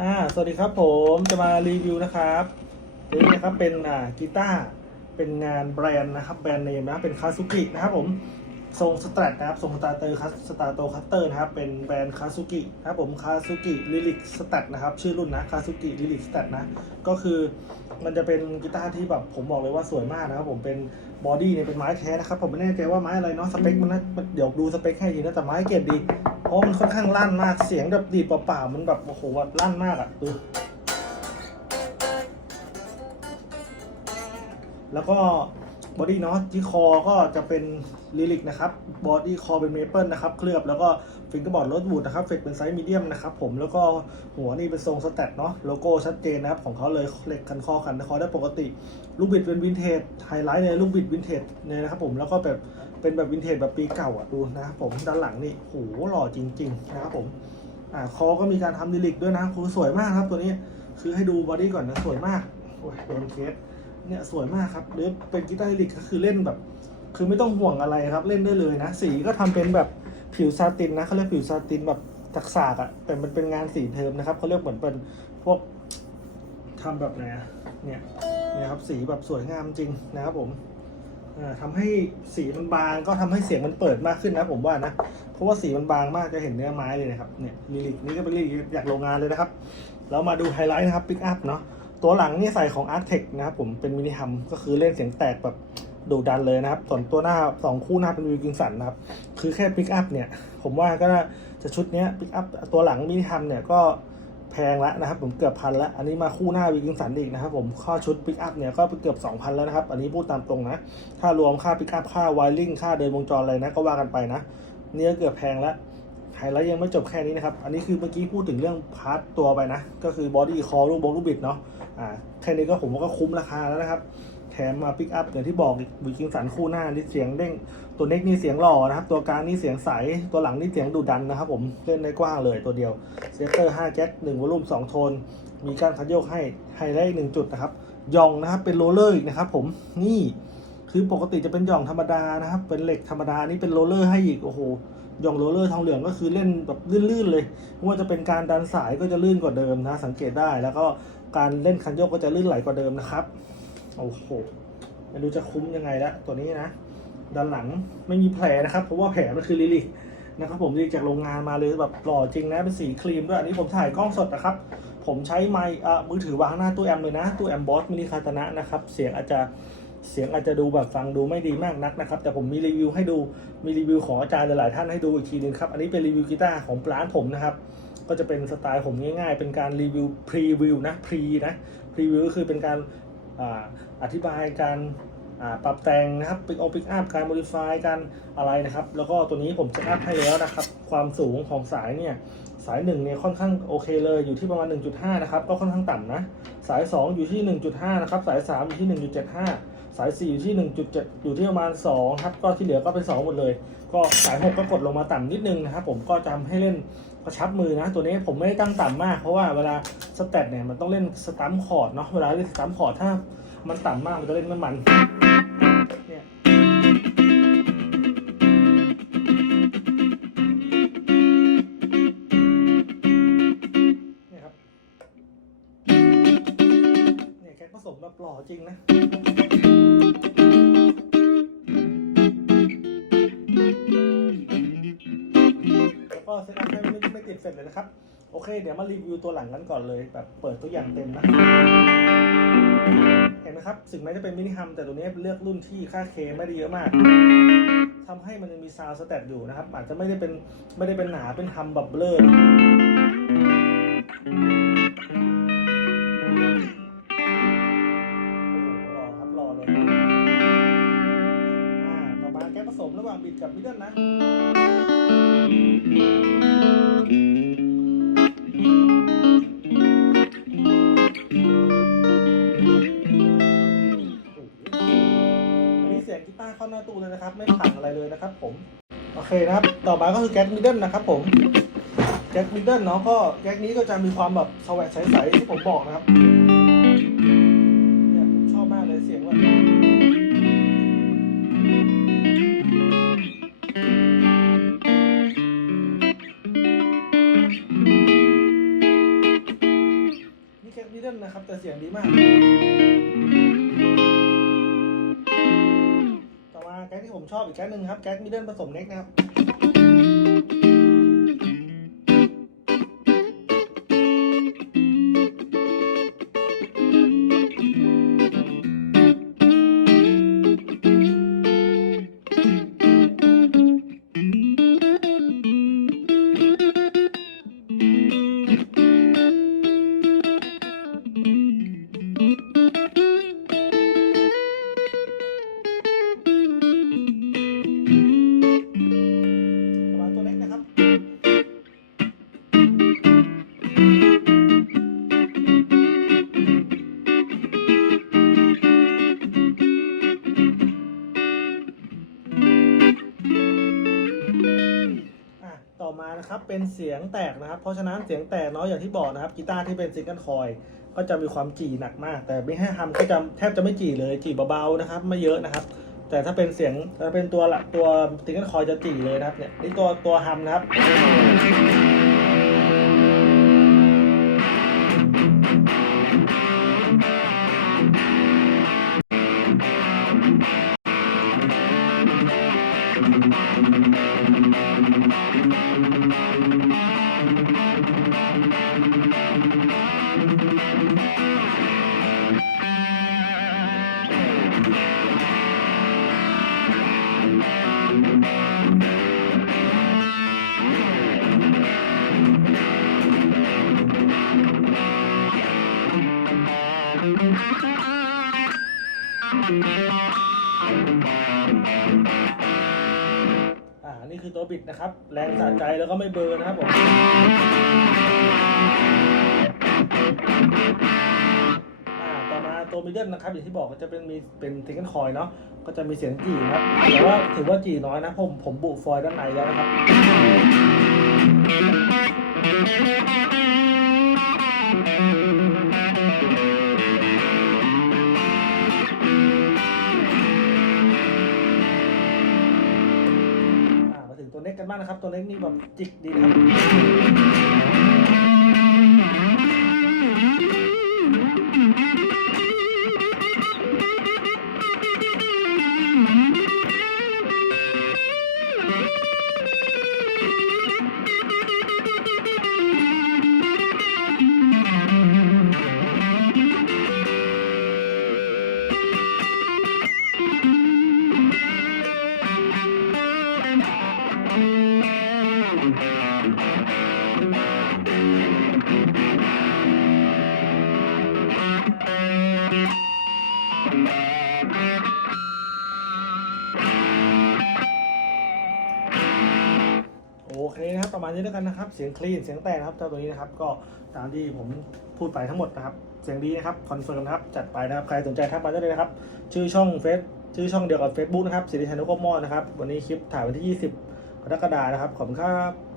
อ่า สวัสดีครับผมจะมารีวิวนะครับตัวนี้นะครับเป็นอ่ากีตาร์เป็นงานแบรนด์นะครับแบรนด์เนมนะเป็นคาสุกินะครับผม ทรงสแตรทนะครับทรงสตาร์เตอร์คัสสตาร์โตคัตเตอร์นะครับ เป็นแบรนด์คาซุกินะครับผมคาซุกิลิลิกสแตทนะครับ ชื่อรุ่นนะคาซุกิลิลิกสแตทนะ ก็คือมันจะเป็นกีตาร์ที่แบบผมบอกเลยว่าสวยมากนะครับ ผมเป็นบอดี้เนี่ยเป็นไม้แท้นะครับ ผมไม่แน่ใจว่าไม้อะไรเนาะสเปคมันนะเดี๋ยวดูสเปคให้ทีนะแต่ไม้เกรดดี เพราะมันค่อนข้างลั่นมากเสียงแบบดีเปล่าๆมันแบบโอ้โหแบบลั่นมากอะ่ะดูแล้วก็ บอดี้เนาะที่คอก็จะเป็นลิลิกนะครับบอดี้คอเป็นเมเปิลนะครับเคลือบแล้วก็ฟิงเกอร์บอร์ดรถบูดนะครับเฟกเป็นไซส์มีเดียมนะครับผมแล้วก็หัวนี่เป็นทรงสแตทเนาะโลโก้ชัดเจนนะครับของเขาเลยเหล็กคันคอขันคอได้ปกติ ลูกบิดเป็นวินเทจไฮไลท์เนี่ยลูกบิดวินเทจเนี่ยนะครับผมแล้วก็แบบเป็นแบบวินเทจแบบปีเก่าอะดูนะครับผมด้านหลังนี่โหหล่อจริง ๆ นะครับผมอ่าคอก็มีการทำลิลิกด้วยนะคือสวยมากครับตัวนี้คือให้ดูบอดี้ก่อนนะสวยมากโอ้ยโดนเคส เนี่ยสวยมากครับหรือเป็นกีตาร์ลิลิกก็คือเล่นแบบ คือไม่ต้องห่วงอะไรครับเล่นได้เลยนะ สีก็ทำเป็นแบบผิวซาตินนะเขาเรียกผิวซาตินแบบจักสากอะแต่มันเป็นงานสีเทอมนะครับเขาเรียกเหมือนเป็นพวกทำแบบไหนอะเนี่ยนี่ยครับสีแบบสวยงามจริงนะครับผมอ่าทำให้สีมันบางก็ทำให้เสียงมันเปิดมากขึ้นนะผมว่านะเพราะว่าสีมันบางมากจะเห็นเนื้อไม้เลยนะครับเนี่ยลิลิกนี่ก็เป็นลิลิกจากโรงงานเลยนะครับแล้วมาดูไฮไลท์นะครับปิกอัพเนาะ ตัวหลังนี่ใส่ของ Art t e c h นะครับผมเป็นมินิฮัมก็คือเล่นเสียงแตกแบบดุดันเลยนะครับ ส่วนตัวหน้าสองคู่หน้าเป็นวิวกิงสันนะครับ คือแค่ปิกอัพเนี่ย ผมว่าก็น่าจะชุดนี้ปิกอัพตัวหลังมินิฮัมเนี่ยก็แพงแล้วนะครับ ผมเกือบพันแล้ว อันนี้มาคู่หน้าวิกิงสันอีกนะครับ ผมข้อชุดปิกอัพเนี่ยก็เกือบ 2,000 แล้วนะครับ อันนี้พูดตามตรงนะ ถ้ารวมค่าปิกอัพค่าไวริงค่าเดินวงจรอะไรนะก็ว่ากันไปนะเนี่ยเกือบแพงแล้วไฮไลท์ยังไม่จบแค่นี้นะครับ อันนี้คือเมื่อกี้พูดถึงเรื่องพาร์ทตัวไปนะ ก็คือบอดี้คอลูกบงลูกบิดเนาะอ่าแค่นี้ก็ผมว่าก็คุ้มราคาแล้วนะครับ แถมมาปิกอัพอย่างที่บอกอีกวิคิงสันคู่หน้านี่เสียงเด้ง ตัวเน็กนี่เสียงหล่อนะครับ ตัวกลางนี่เสียงใส ตัวหลังนี่เสียงดุดันนะครับ ผมเล่นได้กว้างเลยตัวเดียวเซตเตอร์5แจ็ค1วอลลุ่ม2โทน มีการคัดโยกให้ไฮไลท์หนึ่งจุดนะครับยองนะครับเป็นโรเลอร์อีกนะครับ ผมนี่คือปกติจะเป็นย่องธรรมดานะครับ เป็นเหล็กธรรมดานี่เป็นโรเลอร์ให้อีกโอ้โหย่องโรเลอร์ทองเหลืองก็คือเล่นแบบลื่นๆเลยไม่ว่าจะเป็นการดันสายก็จะลื่นกว่าเดิมนะ สังเกตได้แล้วก็ การเล่นคันโยกก็จะลื่นไหลกว่าเดิมนะครับ โอ้โหไม่รู้จะคุ้มยังไงละตัวนี้นะ ด้านหลังไม่มีแผลนะครับ เพราะว่าแผลมันคือลิลินะครับผมลิลิกจากโรงงานมาเลยแบบหล่อจริงนะเป็นสีครีมด้วยอันนี้ผมถ่ายกล้องสดนะครับ ผมใช้ไมค์อะมือถือวางหน้าตู้แอมเลยนะตู้แอมบอสมินิคาตนะนะครับ เสียงอาจจะเสียงอาจจะดูแบบฟังดูไม่ดีมากนักนะครับ แต่ผมมีรีวิวให้ดูมีรีวิวของอาจารย์หลายๆท่านให้ดูอีกทีนึงครับ อันนี้เป็นรีวิวกีตาร์ของร้านผมนะครับ ก็จะเป็นสไตล์ผมง่ายๆ เป็นการรีวิวพรีวิวนะพรีนะพรีวิวก็คือเป็นการออธิบายการปรับแต่งนะครับปิกออปิกอัพการโมดิฟายการอะไรนะครับ แล้วก็ตัวนี้ผมจะอัพให้แล้วนะครับ ความสูงของสายเนี่ยสาย1เนี่ยค่อนข้างโอเคเลยอยู่ที่ประมาณ 1.5 นะครับ ก็ค่อนข้างต่ำนะ สาย 2 อยู่ที่ 1.5 นะครับ สาย 3 อยู่ที่ 1.75 สาย 4 อยู่ที่ 1.7 อยู่ที่ประมาณ2ครับก็ที่เหลือก็เป็น 2 หมดเลย ก็สาย 6 ก็กดลงมาต่ำนิดนึงนะครับผมก็จำให้เล่นกระชับมือนะ ตัวนี้ผมไม่ได้ตั้งต่ำมาก เพราะว่าเวลาสเตตเนี่ยมันต้องเล่นสตัมคอร์ดเนาะเวลาเล่นสตัมคอร์ดถ้ามันต่ำมากมันจะเล่นไม่มันเนี่ยเนี่ยครับเนี่ยแกผสมแบบหล่อจริงนะ แล้วก็เซตอัพให้ไม่ไม่ติดเสร็จเลยนะครับ โอเค เดี๋ยวมารีวิวตัวหลังกันก่อนเลย แบบเปิดตัวอย่างเต็มนะ เห็นไหมครับถึงแม้จะเป็นมินิฮัมแต่ตัวนี้เลือกรุ่นที่ค่าเคไม่ได้เยอะมากทำให้มันยังมีซาวสแตทอยู่นะครับ อาจจะไม่ได้เป็นไม่ได้เป็นหนาเป็นฮัมแบบเบลอรอครับรอเลยอ่าต่อมาแก้ผสมระหว่างบิดกับมิดเดิลนะ ผมโอเคนะครับ ต่อมาก็คือแก๊กมิดเดิลนะครับผมแก๊กมิดเดิลเนาะก็แก๊กนี้ก็จะมีความแบบสวัสดใสๆที่ผมบอกนะครับเนี่ยผมชอบมากเลยเสียงแบบดิลนะครับแต่เสียงดีมาก ผมชอบอีกแก๊สหนึ่งครับแก๊สมิเดิลผสมเน็กนะครับ นะครับเป็นเสียงแตกนะครับ เพราะฉะนั้นเสียงแตกเนาะอย่างที่บอกนะครับกีตาร์ที่เป็นซิงเกิลคอยก็จะมีความจี่หนักมาก แต่ไม่ให้ทำก็จะแทบจะไม่จี่เลยจี่เบาๆนะครับ ไม่เยอะนะครับ แต่ถ้าเป็นเสียงถ้าเป็นตัวละตัวซิงเกิลคอยจะจี่เลยนะครับเนี่ยนี่ตัวตัวฮัมนะครับ คือตัวบิดนะครับ แรงสะใจแล้วก็ไม่เบอร์นะครับผมต่อมาตัวมิดเดิลนะครับ อย่างที่บอกก็จะเป็นมีเป็นทิงเกิลคอยเนาะก็จะมีเสียงจี่ครับแต่ว่าถือว่าจี่น้อยนะผมผมบุฟอยด้านในแล้วนะครับ ตัวเล็กกันบ้างนะครับ ตัวเล็กนี่แบบจิกดีนะครับ เคนะครับประมาณนี้แล้วกันนะครับ เสียงคลีนเสียงแตกนะครับเจ้าตัวนี้นะครับก็ตามที่ผมพูดไปทั้งหมดนะครับ เสียงดีนะครับคอนเฟิร์มนะครับจัดไปนะครับใครสนใจทักมาได้เลยนะครับ ชื่อช่องเฟซชื่อช่องเดียวกับ Facebook นะครับสิริชัยนุกมอนะครับ วันนี้คลิปถ่ายวันที่ 20กรกฎาคมนะครับขอบคุณครับ